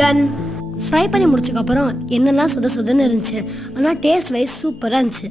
Ton. Fry பண்ணி முடிச்சதுக்கப்புறம் என்னெல்லாம் சொத சொதன்னு இருந்துச்சு, ஆனால் டேஸ்ட் வைஸ் சூப்பராக இருந்துச்சு.